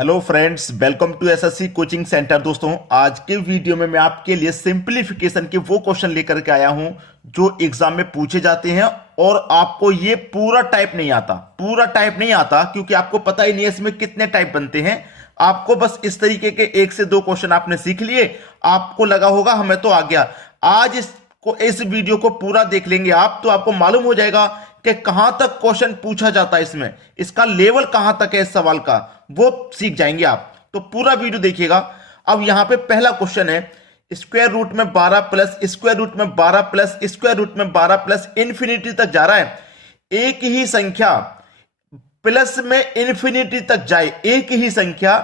Hello friends, welcome to SSC coaching centre. दोस्तों, आज के वीडियो में मैं आपके लिए सिंपलीफिकेशन के वो क्वेश्चन लेकर के आया हूं जो एग्जाम में पूछे जाते हैं और आपको ये पूरा टाइप नहीं आता क्योंकि आपको पता ही नहीं है इसमें कितने टाइप बनते हैं। आपको बस इस तरीके के एक से दो क्वेश्चन आपने सीख लिए, आपको लगा होगा हमें तो आ गया। आज इस वीडियो को पूरा देख लेंगे आप तो आपको मालूम हो जाएगा कि कहां तक क्वेश्चन पूछा जाता है, इसमें इसका लेवल कहां तक है इस सवाल का, वो सीख जाएंगे आप। तो पूरा वीडियो देखिएगा। अब यहां पे पहला क्वेश्चन है, स्क्वायर रूट में 12 प्लस स्क्वायर रूट में 12 प्लस स्क्वायर रूट में 12 प्लस इंफिनिटी तक जा रहा है। एक ही संख्या प्लस में इंफिनिटी तक जाए, एक ही संख्या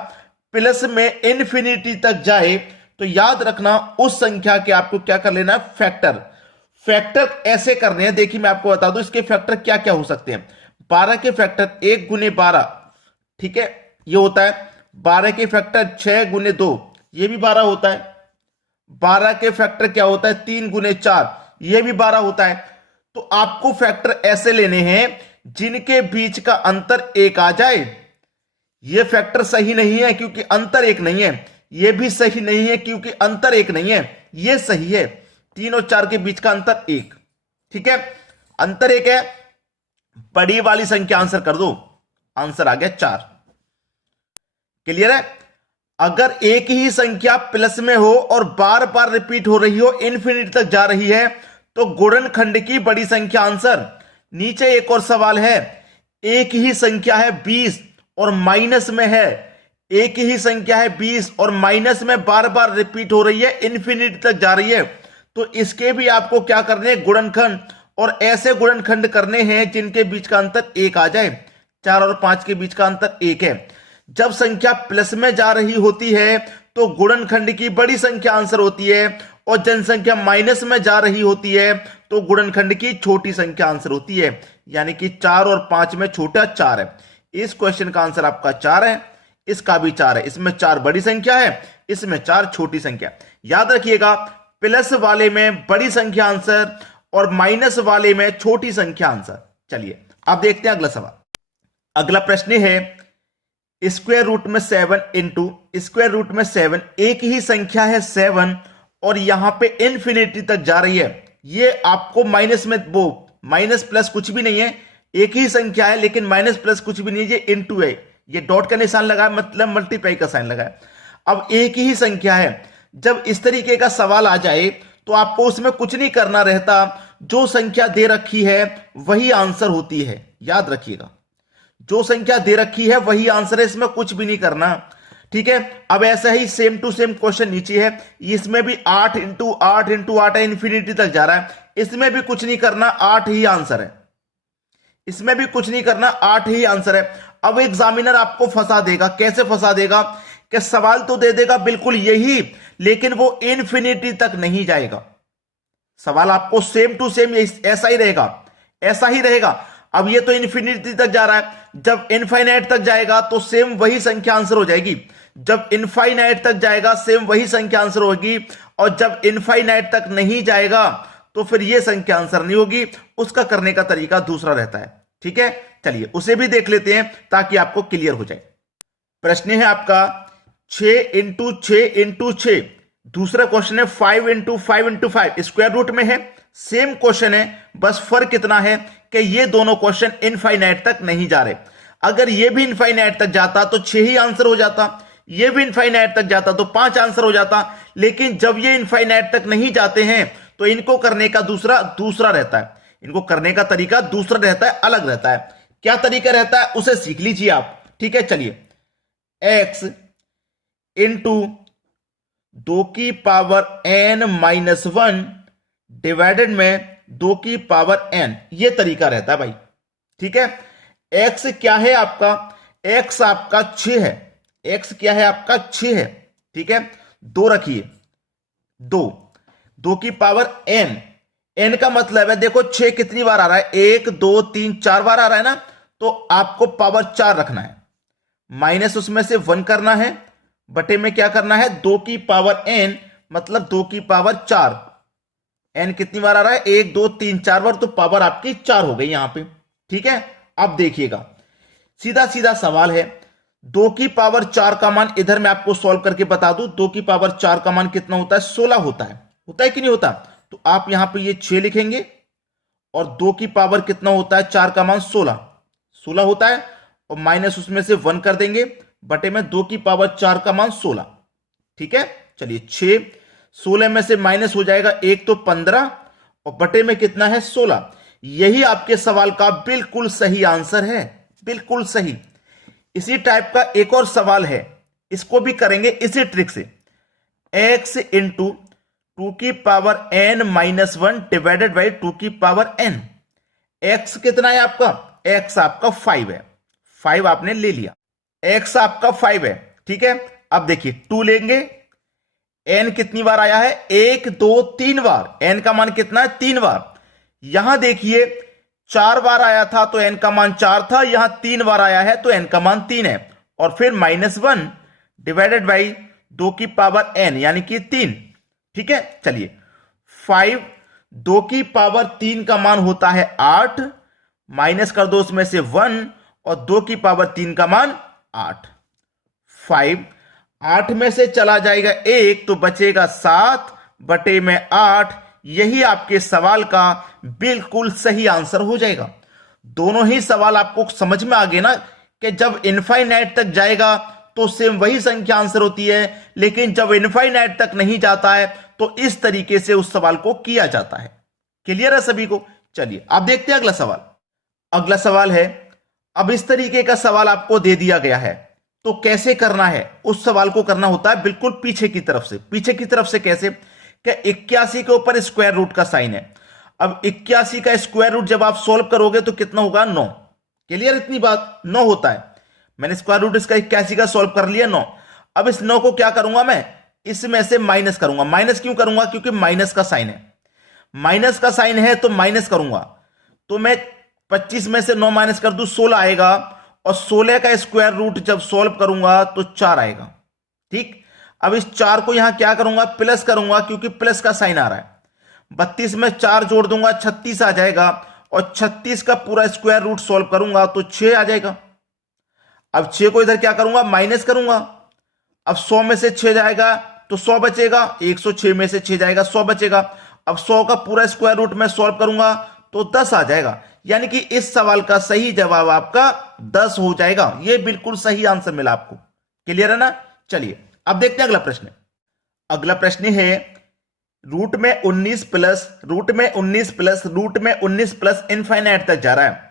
प्लस में इंफिनिटी तक जाए तो याद रखना उस संख्या के आपको क्या कर लेना है, फैक्टर ऐसे करने हैं। देखिए मैं आपको बता दूं इसके फैक्टर क्या क्या हो सकते हैं। 12 के फैक्टर 1 गुने 12, ठीक है, ये होता है। 12 के फैक्टर 6 गुने 2, ये भी 12 होता है। 12 के फैक्टर क्या होता है, 3 गुने 4, ये भी 12 होता है। तो आपको फैक्टर ऐसे लेने हैं जिनके बीच का अंतर 1 आ जाए। ये फैक्टर सही नहीं है क्योंकि अंतर 1 नहीं है, ये भी सही नहीं है क्योंकि अंतर 1 नहीं है, ये सही है। 3 और 4 के बीच का अंतर 1, ठीक है, अंतर 1 है। बड़ी वाली संख्या आंसर कर दो, आंसर आ गया 4। क्लियर है। अगर एक ही संख्या प्लस में हो और बार बार रिपीट हो रही हो, इन्फिनिटी तक जा रही है, तो गुणनखंड की बड़ी संख्या आंसर। नीचे एक और सवाल है, एक ही संख्या है 20 और माइनस में है, एक ही संख्या है 20 और माइनस में बार बार रिपीट हो रही है, इन्फिनिटी तक जा रही है, तो इसके भी आपको क्या करने हैं, गुणनखंड। और ऐसे गुणनखंड करने हैं जिनके बीच का अंतर 1 आ जाए। 4 और 5 के बीच का अंतर 1 है। जब संख्या प्लस में जा रही होती है तो गुणनखंड की बड़ी संख्या आंसर होती है, और जनसंख्या माइनस में जा रही होती है तो गुणनखंड की छोटी संख्या आंसर होती है। यानी कि 4 और 5 में छोटा 4 है। इस क्वेश्चन का आंसर आपका 4 है, इसका भी 4 है। इसमें 4 बड़ी संख्या है, इसमें 4 छोटी संख्या। याद रखिएगा, प्लस वाले में बड़ी संख्या आंसर और माइनस वाले में छोटी संख्या आंसर। चलिए अब देखते हैं अगला सवाल। अगला प्रश्न है, स्क्वायर रूट में 7 इंटू स्क्वायर रूट में 7, एक ही संख्या है 7 और यहां पे इंफिनिटी तक जा रही है। ये आपको माइनस में, वो माइनस प्लस कुछ भी नहीं है, एक ही संख्या है लेकिन माइनस प्लस कुछ भी नहीं है, ये इंटू है, ये डॉट का निशान लगा है, मतलब मल्टीप्लाई का साइन लगा है। अब एक ही संख्या है, जब इस तरीके का सवाल आ जाए तो आपको उसमें कुछ नहीं करना रहता, जो संख्या दे रखी है वही आंसर होती है। याद रखिएगा, जो संख्या दे रखी है वही आंसर है, इसमें कुछ भी नहीं करना, ठीक है। अब ऐसा ही सेम टू सेम क्वेश्चन नीचे है, इसमें भी 8 इंटू 8 इंटू 8 है, इंफिनिटी तक जा रहा है, इसमें भी कुछ नहीं करना, 8 ही आंसर है, इसमें भी कुछ नहीं करना, 8 ही आंसर है। अब एग्जामिनर आपको फंसा देगा। कैसे फंसा देगा कि सवाल तो दे देगा बिल्कुल यही, लेकिन वो इन्फिनिटी तक नहीं जाएगा। सवाल आपको सेम टू सेम ऐसा ही रहेगा, ऐसा ही रहेगा। अब ये तो इन्फिनिटी तक जा रहा है, जब इनफाइनाइट तक जाएगा तो सेम वही संख्या आंसर हो जाएगी। जब इनफाइनाइट तक जाएगा सेम वही संख्या आंसर होगी, और जब इनफाइनाइट तक नहीं जाएगा तो फिर ये संख्या आंसर नहीं होगी। उसका करने का तरीका दूसरा रहता है, ठीक है। चलिए उसे भी देख लेते हैं ताकि आपको क्लियर हो जाए। प्रश्न है आपका 6 इंटू 6 इंटू 6। दूसरा क्वेश्चन है 5 इंटू 5 इंटू 5, स्क्वायर रूट में है। सेम क्वेश्चन है, बस फर्क कितना है कि ये दोनों क्वेश्चन इनफाइनाइट तक नहीं जा रहे। अगर ये भी इनफाइनाइट तक जाता तो 6 ही आंसर हो जाता, ये भी इनफाइनाइट तक जाता तो 5 आंसर हो जाता। लेकिन जब ये इनफाइनाइट तक नहीं जाते हैं तो इनको करने का दूसरा रहता है, इनको करने का तरीका दूसरा रहता है, अलग रहता है। क्या तरीका रहता है उसे सीख लीजिए आप, ठीक है। चलिए, x इंटू 2 की पावर n माइनस 1 डिवाइडेड में 2 की पावर n, ये तरीका रहता है भाई, ठीक है। x क्या है आपका, x आपका 6 है, x क्या है आपका 6 है, ठीक है। 2 रखिए, 2 की पावर n का मतलब है, देखो 6 कितनी बार आ रहा है, 1 2 3 4 बार आ रहा है ना, तो आपको पावर 4 रखना है, माइनस उसमें से 1 करना है, बटे में क्या करना है, 2 की पावर n, मतलब 2 की पावर 4। n कितनी बार आ रहा है, 1 2 3 4 बार, तो पावर आपकी 4 हो गई यहां पे, ठीक है। अब देखिएगा, सीधा सीधा सवाल है, 2 की पावर 4 का मान इधर मैं आपको सॉल्व करके बता दूं, 2 की पावर 4 का मान कितना होता है? 16 होता है कि नहीं होता? तो आप यहां पे ये 6 लिखेंगे और 2 की पावर कितना होता है? 4 का मान 16 होता है, और माइनस उसमें से 1 कर देंगे बटे में 2 की पावर 4 का मान 16। ठीक है, चलिए 6, 16 में से माइनस हो जाएगा 1 तो 15 और बटे में कितना है? 16। यही आपके सवाल का बिल्कुल सही आंसर है, बिल्कुल सही। इसी टाइप का एक और सवाल है, इसको भी करेंगे इसी ट्रिक से। x इंटू 2 की power n minus 1 divided by 2 की पावर n। x कितना है आपका? x आपका 5 है, 5 आपने ले लिया, x आपका 5 है। ठीक है, अब देखिए 2 लेंगे, n कितनी बार आया है? 1 2 3 बार। n का मान कितना है? 3 बार। यहां देखिए 4 बार आया था तो n का मान 4 था, यहां 3 बार आया है तो n का मान 3 है, और फिर -1 डिवाइडेड बाई 2 की पावर n यानी कि 3। ठीक है, चलिए 5, 2 की पावर 3 का मान होता है 8, माइनस कर दो उसमें से 1 और 2 की पावर 3 का मान 8। 5, 8 में से चला जाएगा 1 तो बचेगा 7 बटे में 8। यही आपके सवाल का बिल्कुल सही आंसर हो जाएगा। दोनों ही सवाल आपको समझ में आ गए ना, कि जब इनफाइनाइट तक जाएगा तो सेम वही संख्या आंसर होती है, लेकिन जब इनफाइनाइट तक नहीं जाता है तो इस तरीके से उस सवाल को किया जाता है। क्लियर है सभी को? चलिए अब देखते हैं अगला सवाल। अगला सवाल है, अब इस तरीके का सवाल आपको दे दिया गया है तो कैसे करना है? उस सवाल को करना होता है बिल्कुल पीछे की तरफ से। पीछे की तरफ से कैसे? कि 81 के ऊपर स्क्वायर रूट का साइन है। अब 81 का स्क्वायर रूट जब आप सॉल्व करोगे तो कितना होगा? 9। क्लियर इतनी बात? 9 होता है। मैंने स्क्वायर रूट इसका 81 का सॉल्व कर लिया 9। अब इस 9 को क्या करूंगा मैं? इसमें से माइनस करूंगा। माइनस क्यों करूंगा? क्योंकि माइनस का साइन है, माइनस का साइन है तो माइनस करूंगा। तो मैं 25 में से 9 माइनस कर दूं, 16 आएगा, और 16 का स्क्वायर रूट जब सॉल्व करूंगा तो 4 आएगा। ठीक, अब इस 4 को यहां क्या करूंगा? प्लस करूंगा, क्योंकि प्लस का साइन आ रहा है। 32 में 4 जोड़ दूंगा, 36 आ जाएगा, और 36 का पूरा स्क्वायर रूट सॉल्व करूंगा तो 6 आ जाएगा। अब 6 को इधर क्या करूंगा? माइनस करूंगा। अब 100 में से 6 जाएगा तो 100 बचेगा, 106 में से 6 जाएगा 100 बचेगा। अब 100 का पूरा स्क्वायर रूट में सॉल्व करूंगा तो 10 आ जाएगा, यानी कि इस सवाल का सही जवाब आपका 10 हो जाएगा। यह बिल्कुल सही आंसर मिला आपको। क्लियर है ना? चलिए अब देखते हैं अगला प्रश्न। अगला प्रश्न है, रूट में 19 प्लस रूट में 19 प्लस रूट में 19 प्लस इनफाइनाइट तक जा रहा है।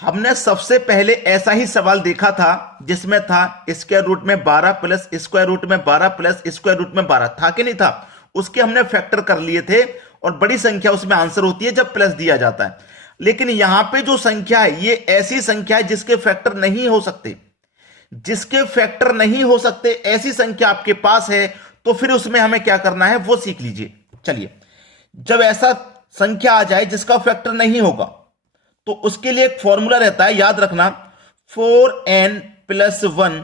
हमने सबसे पहले ऐसा ही सवाल देखा था जिसमें था स्क्वायर रूट में 12 प्लस स्क्वायर रूट में 12 प्लस स्क्वायर रूट में 12 था कि नहीं था? उसके हमने फैक्टर कर लिए थे, और बड़ी संख्या उसमें आंसर होती है जब प्लस दिया जाता है। लेकिन यहां पे जो संख्या है ये ऐसी संख्या है जिसके फैक्टर नहीं हो सकते, जिसके फैक्टर नहीं हो सकते ऐसी संख्या आपके पास है, तो फिर उसमें हमें क्या करना है वो सीख लीजिए। चलिए, जब ऐसा संख्या आ जाए जिसका फैक्टर नहीं होगा तो उसके लिए एक फॉर्मूला रहता है, याद रखना, 4n प्लस 1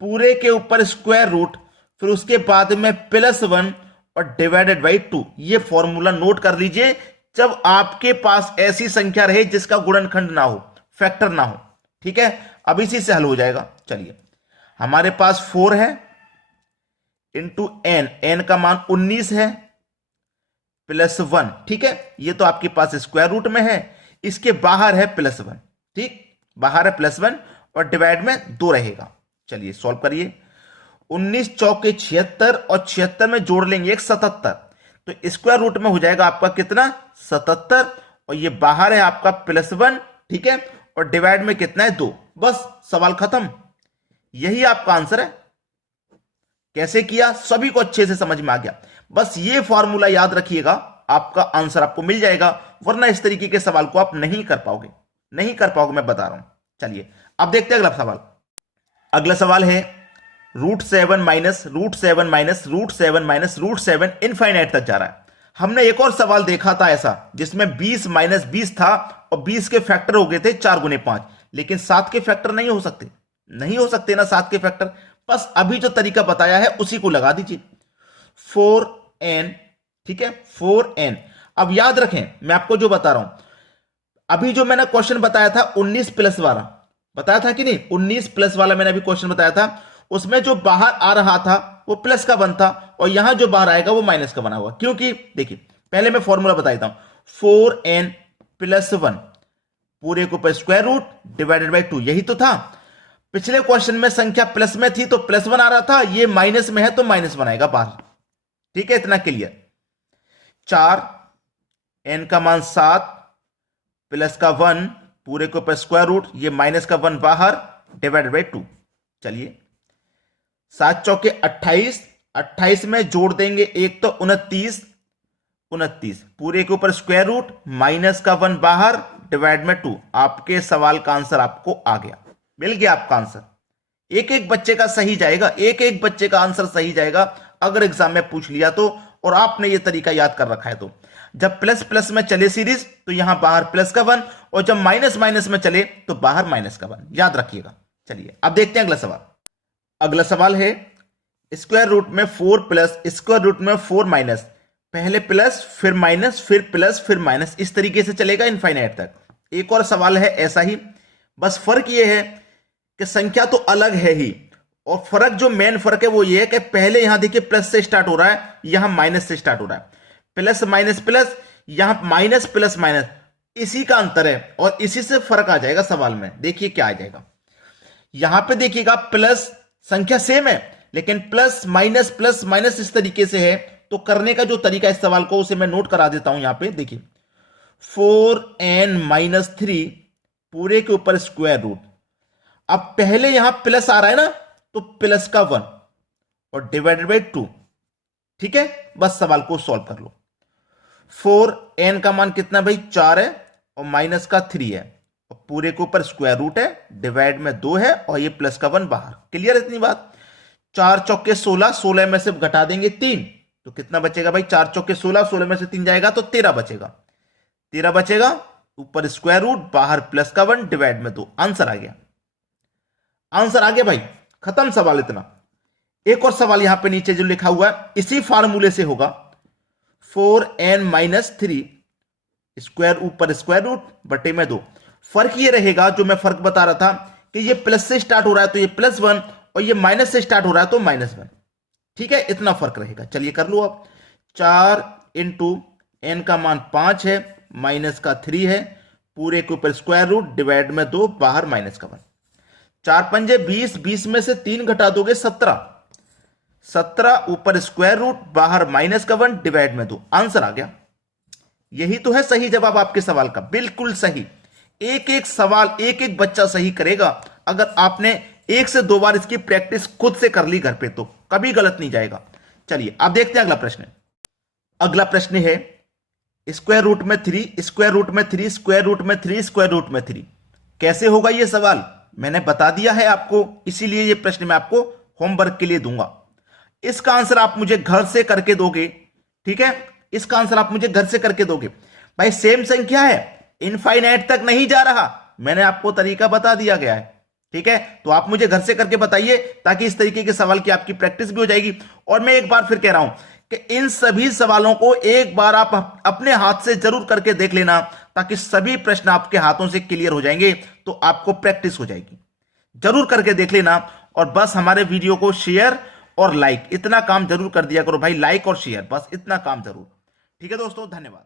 पूरे के ऊपर स्क्वायर रूट, फिर उसके बाद में प्लस 1 और डिवाइडेड बाई 2। ये फॉर्मूला नोट कर लीजिए जब आपके पास ऐसी संख्या रहे जिसका गुणनखंड ना हो, फैक्टर ना हो। ठीक है, अब इसी से हल हो जाएगा। चलिए, हमारे पास 4 है इंटू n, n का मान 19 है, प्लस 1। ठीक है, ये तो आपके पास स्क्वायर रूट में है, इसके बाहर है प्लस 1। ठीक, बाहर है प्लस 1 और डिवाइड में 2 रहेगा। चलिए सॉल्व करिए। 19 चौके 76 और 76 में जोड़ लेंगे एक 77, तो स्क्वायर रूट में हो जाएगा आपका कितना? 77, और ये बाहर है आपका प्लस 1। ठीक है, और डिवाइड में कितना है? 2। बस सवाल खत्म। यही आपका आंसर है। कैसे किया सभी को अच्छे से समझ में आ गया। बस ये फॉर्मूला याद रखिएगा, आपका आंसर आपको मिल जाएगा, वरना इस तरीके के सवाल को आप नहीं कर पाओगे, नहीं कर पाओगे, मैं बता रहा हूं। चलिए अब देखते हैं अगला सवाल। अगला सवाल है, √7 माइनस √7 माइनस √7 माइनस √7 इनफाइनाइट तक जा रहा है। हमने एक और सवाल देखा था ऐसा जिसमें 20 माइनस 20 था और 20 के फैक्टर हो गए थे 4 गुने 5, लेकिन 7 के फैक्टर नहीं हो सकते, नहीं हो सकते ना 7 के फैक्टर। बस अभी जो तरीका बताया है उसी को लगा दीजिए, 4n। ठीक है, 4n। अब याद रखें मैं आपको जो बता रहा हूं, अभी जो मैंने क्वेश्चन बताया था 19 प्लस 12, बताया था कि नहीं, 19 प्लस वाला मैंने अभी क्वेश्चन बताया था, उसमें जो बाहर आ रहा था वो प्लस का वन था और यहां जो बाहर आएगा वो माइनस का बना हुआ। क्योंकि देखिए पहले मैं फॉर्मूला बता देता हूं, 4n प्लस 1 पूरे के ऊपर स्क्वायर रूट डिवाइडेड बाई 2, यही तो था। पिछले क्वेश्चन में संख्या प्लस में थी तो प्लस 1 आ रहा था, ये माइनस में है तो माइनस बनाएगा बाहर। ठीक है, इतना क्लियर। 4n का मान 7 प्लस का 1 पूरे के ऊपर स्क्वायर रूट, ये माइनस का 1 बाहर डिवाइडेड बाई 2। चलिए 7 चौके 28, 28 में जोड़ देंगे एक तो 29, 29 पूरे के ऊपर स्क्वायर रूट माइनस का 1 बाहर डिवाइड में 2। आपके सवाल का आंसर आपको आ गया, मिल गया आपका आंसर। एक एक बच्चे का सही जाएगा, एक एक बच्चे का आंसर सही जाएगा अगर एग्जाम में पूछ लिया तो, और आपने ये तरीका याद कर रखा है तो। जब प्लस प्लस में चले सीरीज तो यहां बाहर प्लस का 1, और जब माइनस माइनस में चले तो बाहर माइनस का 1, याद रखिएगा। चलिए अब देखते हैं अगला सवाल। अगला सवाल है स्क्वायर रूट में 4 प्लस स्क्वायर रूट में 4 माइनस, पहले प्लस फिर माइनस फिर प्लस फिर माइनस, इस तरीके से चलेगा इनफाइनाइट तक। एक और सवाल है ऐसा ही, बस फर्क यह है कि संख्या तो अलग है ही, और फर्क जो मेन फर्क है वो ये है कि पहले यहां देखिए प्लस से स्टार्ट हो रहा है, यहां माइनस से स्टार्ट हो रहा है। प्लस माइनस प्लस, यहां माइनस प्लस माइनस, इसी का अंतर है और इसी से फर्क आ जाएगा सवाल में। देखिए क्या आ जाएगा, यहां पे देखिएगा प्लस संख्या सेम है लेकिन प्लस माइनस इस तरीके से है, तो करने का जो तरीका इस सवाल को उसे मैं नोट करा देता हूं। यहां पे देखिए 4n माइनस 3 पूरे के ऊपर स्क्वायर रूट, अब पहले यहां प्लस आ रहा है ना तो प्लस का 1 और डिवाइडेड बाई 2। ठीक है, बस सवाल को सॉल्व कर लो। 4n का मान कितना भाई 4 है और माइनस का 3 है और पूरे के ऊपर स्क्वायर रूट है, डिवाइड में 2 है और ये प्लस का 1 बाहर। क्लियर इतनी बात। 4 चौके 16, 16 में से घटा देंगे 3 तो कितना बचेगा भाई, 4 चौके 16, 16 में से 3 जाएगा तो 13 बचेगा। 13 बचेगा, ऊपर स्क्वायर रूट बाहर प्लस का 1 डिवाइड में 2। आंसर आ गया, आंसर आ गया भाई, खत्म सवाल इतना। एक और सवाल यहां पे नीचे जो लिखा हुआ है इसी फार्मूले से होगा, 4n माइनस 3 स्क्वायर ऊपर स्क्वायर रूट बटे में 2। फर्क ये रहेगा जो मैं फर्क बता रहा था कि ये प्लस से स्टार्ट हो रहा है तो ये प्लस 1 और ये माइनस से स्टार्ट हो रहा है तो माइनस 1। ठीक है, इतना फर्क रहेगा। चलिए कर लो अब। 4 इंटू n का मान 5 है, माइनस का 3 है, पूरे के ऊपर स्क्वायर रूट डिवाइड में 2 बाहर माइनस का 1। 4 पंजे 20, 20 में से 3 घटा दोगे 17, 17 ऊपर स्क्वायर रूट बाहर माइनस का 1 डिवाइड में 2। आंसर आ गया। यही तो है सही जवाब आपके सवाल का, बिल्कुल सही। एक एक सवाल एक एक बच्चा सही करेगा अगर आपने 1 से 2 बार इसकी प्रैक्टिस खुद से कर ली घर पे, तो कभी गलत नहीं जाएगा। चलिए अब देखते हैं अगला प्रश्न। अगला प्रश्न है स्क्वायर रूट में 3 स्क्वायर रूट में 3 स्क्वायर रूट में 3 स्क्वायर रूट में 3। कैसे होगा यह सवाल मैंने बता दिया है आपको, इसीलिए यह प्रश्न मैं आपको होमवर्क के लिए दूंगा। इसका आंसर आप मुझे घर से करके दोगे। ठीक है, इसका आंसर आप मुझे घर से करके दोगे। भाई सेम संख्या है, इनफाइनाइट तक नहीं जा रहा, मैंने आपको तरीका बता दिया गया है। ठीक है, तो आप मुझे घर से करके बताइए ताकि इस तरीके के सवाल की आपकी प्रैक्टिस भी हो जाएगी। और मैं एक बार फिर कह रहा हूं कि इन सभी सवालों को एक बार आप अपने हाथ से जरूर करके देख लेना ताकि सभी प्रश्न आपके हाथों से क्लियर हो जाएंगे, तो आपको प्रैक्टिस हो जाएगी। जरूर करके देख लेना और बस हमारे वीडियो को शेयर और लाइक, इतना काम जरूर कर दिया करो भाई, लाइक और शेयर, बस इतना काम जरूर। ठीक है दोस्तों, धन्यवाद।